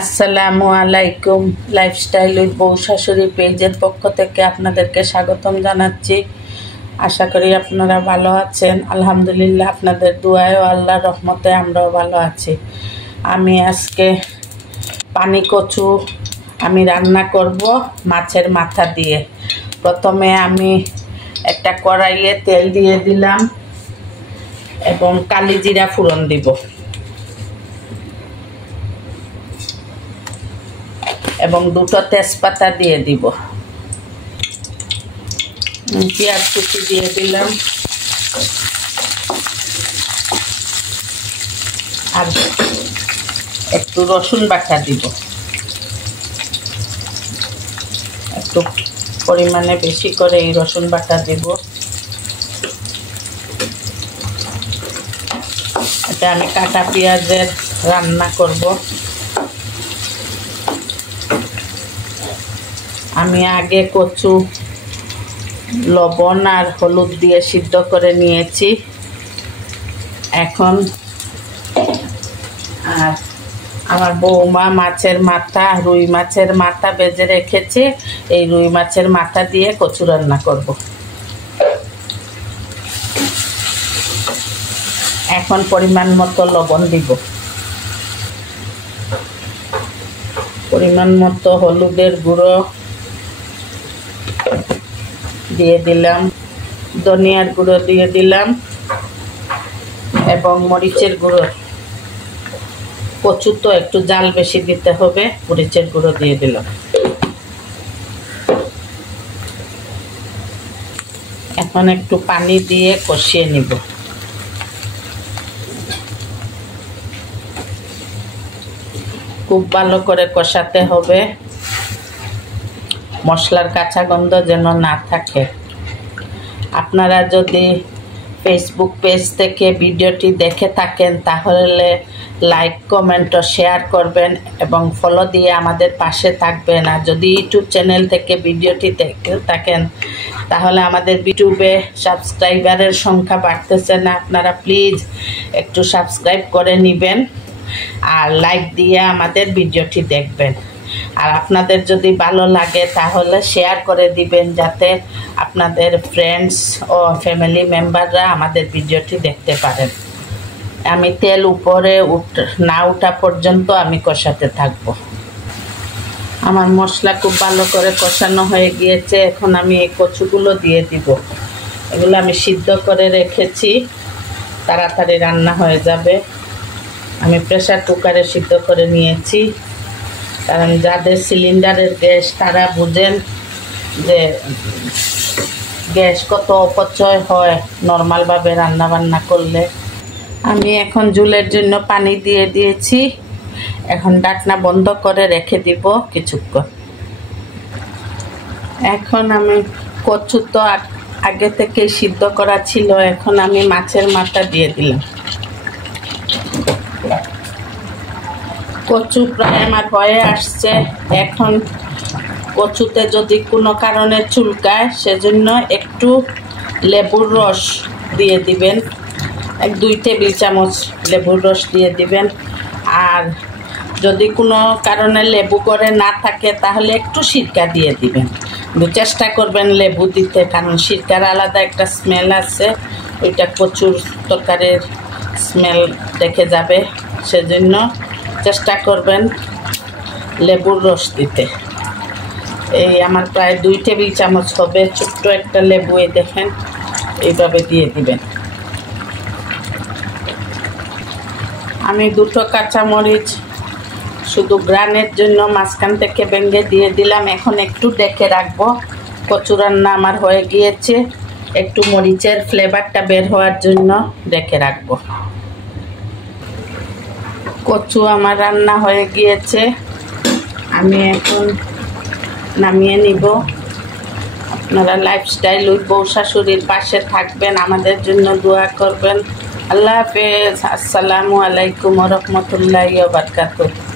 আসসালামু আলাইকুম। Lifestyle with বউ শাশুড়ি পেজের পক্ষ থেকে আপনাদেরকে স্বাগতম জানাচ্ছি। আশা করি আপনারা ভালো আছেন। আলহামদুলিল্লাহ, আপনাদের দোয়ায় ও আল্লাহর রহমতে আমরাও ভালো আছি। আমি আজকে পানি কচু রান্না করব মাছের মাথা দিয়ে। প্রথমে আমি একটা কড়াইয়ে তেল দিয়ে দিলাম এবং কালি জিরা ফোড়ন দিব এবং দুটো তেজপাতা দিয়ে দিব। পেঁয়াজ কুচি দিয়ে দিলাম আর একটু রসুন বাটা দিব, একটু পরিমাণে বেশি করে এই রসুন বাটা দিব। এটা আমি কাটা পেঁয়াজের রান্না করব। আমি আগে কচু লবণ আর হলুদ দিয়ে সিদ্ধ করে নিয়েছি। এখন আর আমার বৌমা মাছের মাথা, রুই মাছের মাথা ভেজে রেখেছে। এই রুই মাছের মাথা দিয়ে কচু রান্না করব। এখন পরিমাণ মতো লবণ দিব, পরিমাণ মতো হলুদের গুঁড়ো দিয়ে দিলাম, ধনিয়ার গুঁড়ো দিয়ে দিলাম এবং মরিচের গুঁড়ো। কচু তো একটু জাল বেশি দিতে হবে, মরিচের গুঁড়ো দিয়ে দিলাম। এখন একটু পানি দিয়ে কষিয়ে নিব। খুব ভালো করে কষাতে হবে, মশলার কাঁচা গন্ধ যেন না থাকে। আপনারা যদি ফেসবুক পেজ থেকে ভিডিওটি দেখে থাকেন তাহলে লাইক, কমেন্ট ও শেয়ার করবেন এবং ফলো দিয়ে আমাদের পাশে থাকবেন। আর যদি ইউটিউব চ্যানেল থেকে ভিডিওটি দেখে থাকেন তাহলে আমাদের ইউটিউবে সাবস্ক্রাইবারের সংখ্যা বাড়তেছে না। আপনারা প্লিজ একটু সাবস্ক্রাইব করে নেবেন আর লাইক দিয়ে আমাদের ভিডিওটি দেখবেন। আর আপনাদের যদি ভালো লাগে তাহলে শেয়ার করে দিবেন, যাতে আপনাদের ফ্রেন্ডস ও ফ্যামিলি মেম্বাররা আমাদের ভিডিওটি দেখতে পারেন। আমি তেল উপরে না ওঠা পর্যন্ত আমি কষাতে থাকব। আমার মশলা খুব ভালো করে কষানো হয়ে গিয়েছে। এখন আমি এই কচুগুলো দিয়ে দিব। এগুলো আমি সিদ্ধ করে রেখেছি, তাড়াতাড়ি রান্না হয়ে যাবে। আমি প্রেসার কুকারে সিদ্ধ করে নিয়েছি, কারণ যাদের সিলিন্ডারের গ্যাস তারা বুঝেন যে গ্যাস কত অপচয় হয় নর্মালভাবে রান্না বান্না করলে। আমি এখন ঝোলের জন্য পানি দিয়ে দিয়েছি। এখন ঢাকনা বন্ধ করে রেখে দিব কিছুক্ষণ। এখন আমি কচু তো আগে থেকে সিদ্ধ করা ছিল, এখন আমি মাছের মাথা দিয়ে দিলাম। কচু প্রায় আমার হয়ে আসছে। এখন কচুতে যদি কোনো কারণে চুলকায় সেজন্য একটু লেবুর রস দিয়ে দিবেন, 1-2 টেবিল চামচ লেবুর রস দিয়ে দিবেন। আর যদি কোনো কারণে লেবু করে না থাকে তাহলে একটু সিরকা দিয়ে দিবেন। চেষ্টা করবেন লেবু দিতে, কারণ সিরকার আলাদা একটা স্মেল আছে, ওইটা কচুর তরকারির স্মেল দেখে যাবে। সেজন্য চেষ্টা করবেন লেবুর রস দিতে। এই আমার প্রায় 2 টেবিল চামচ হবে, ছোট্ট একটা লেবু, দেখেন এইভাবে দিয়ে দিবেন। আমি 2টো কাঁচামরিচ শুধু গ্রানের জন্য মাঝখান থেকে ভেঙে দিয়ে দিলাম। এখন একটু ডেকে রাখবো। কচু রান্না আমার হয়ে গিয়েছে, একটু মরিচের ফ্লেভারটা বের হওয়ার জন্য ডেকে রাখবো। কচু আমার রান্না হয়ে গিয়েছে, আমি এখন নামিয়ে নিব। আপনারা লাইফস্টাইল উইথ বউ শাশুড়ির পাশে থাকবেন, আমাদের জন্য দোয়া করবেন। আল্লাহ হাফেজ। আসসালামু আলাইকুম ওয়া রাহমাতুল্লাহি ওয়া বারাকাতুহু।